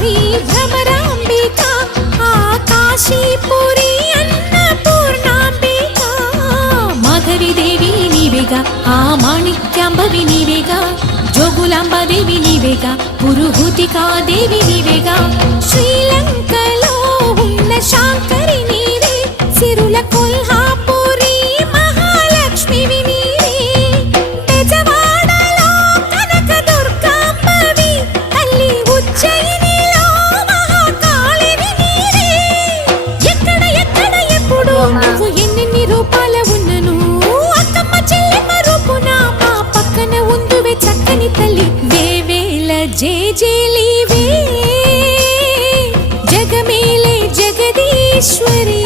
మహాలక్ష్మి భ్రమరాంబిక కాశీపురి అన్నపూర్ణాంబిక మాధవి దేవి నీవేగా ఆ మాణిక్యాంబవి నీవేగా జోగులాంబాదేవి నీవేగా పురుహూతికా దేవి నీవేగా శ్రీలంకలో ఉన్న శాంకరి నీవే సిరుల కొల్హాపురి మహాలక్ష్మివి నీవే బెజవాడలో కనక దుర్గాంబవి తల్లి ఉజ్జయినిలో మహాకాళివి నీవే ఎక్కడ ఎక్కడ ఎప్పుడు నువ్వు ఎన్నెన్ని రూపాల ఉన్నను అక్కమ్మ చెల్లెమ్మ రూపున మా పక్కన ఉందువే చక్కని తల్లి వేవేల జేజేలివే జగమేలే జగదీశ్వరి।